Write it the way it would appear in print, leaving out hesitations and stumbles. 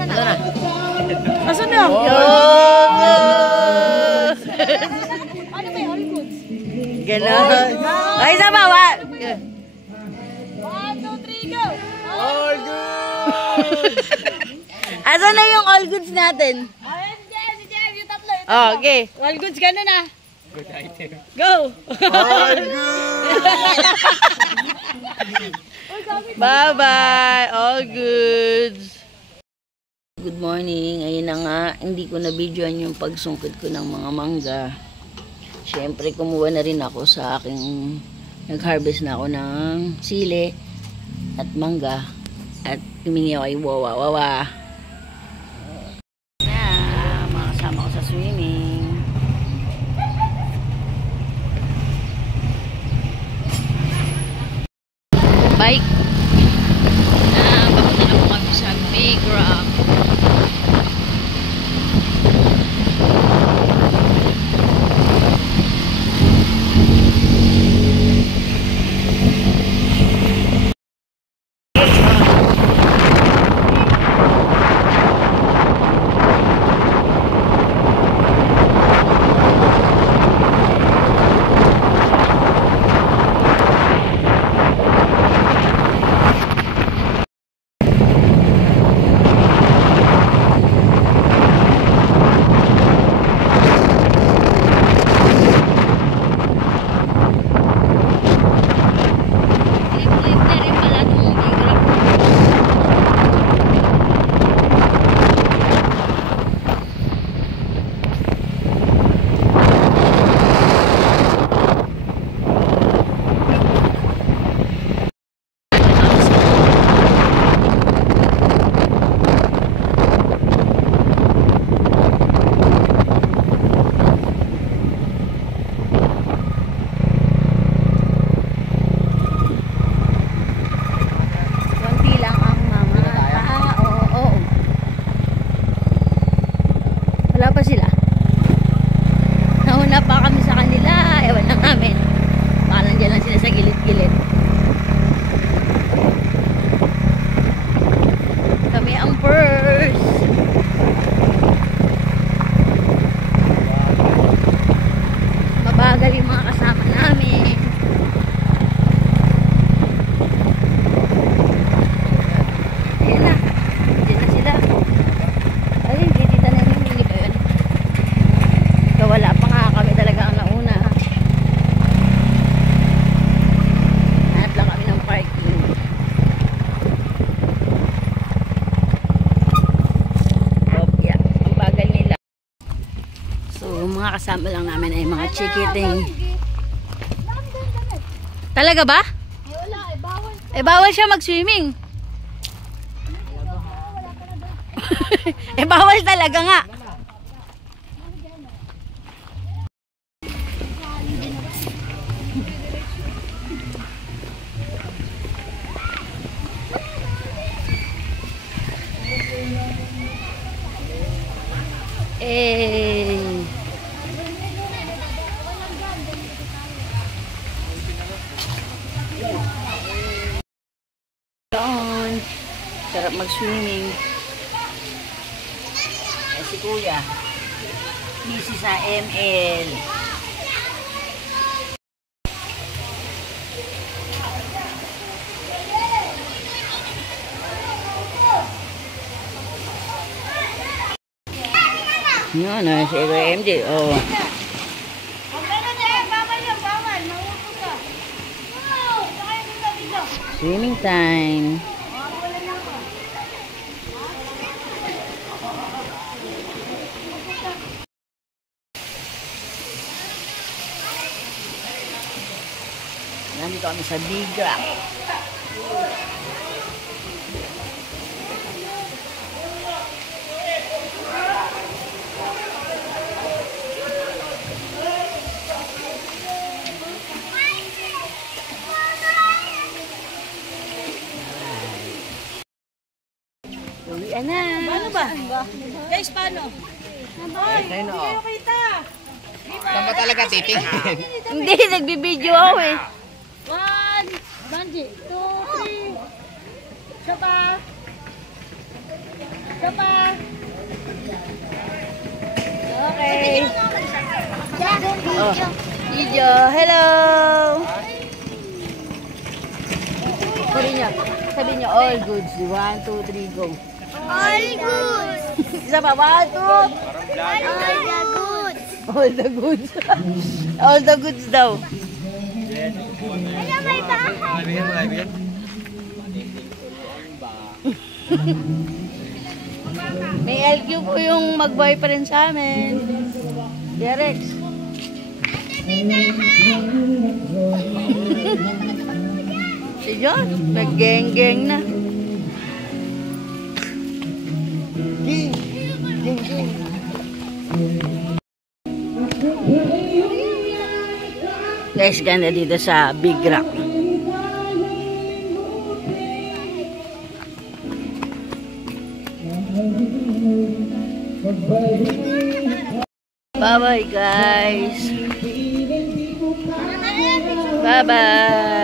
Asan na? Ano ba yung all goods? Ganon. Ay, isa ba? 1, 2, 3, go! All good! Asan na yung all goods natin? Ayun, si Jem, yung tatlo. Oh, okay. All goods ka na na. Good item. Go! All good! Bye-bye! All goods! Good morning. Ayun na nga, hindi ko na-videoan yung pagsungkit ko ng mga mangga. Siyempre, kumuha na rin ako sa aking... Nag-harvest na ako ng sili at mangga. At humingi ako ay wawa. Mga kasama ko sa swimming. Bike. Papunta na po kami sa Big Rock. Mga kasama lang namin ay mga chikiting. Talaga ba? Bawal siya mag-swimming. Bawal talaga nga. Sarap mag-swimming. Si Kuya, busy sa ML. Yan na, si MD. Oh. Swimming time. Nandito kami sa Big Rock. Uwian na. Paano ba? Guys, paano? Ay, no. Hindi kita. Saan ba talaga titingin? Hindi, nagbibideo ako eh. 1, Banji, 2, 3. Isa pa. Oh, video. Hello! Sabi niya, all goods. 1, 2, 3, go. All good. Isa pa, 1, 2. All the good. All the goods. All the goods daw. Kaya may bahay. May LQ po yung mag-boyfriend sa amin. Kuya Rex. Si John, nag-geng-geng na. Ging. Ging, ging. Guys, ganda dito sa Big Rock. Bye-bye, guys. Bye-bye.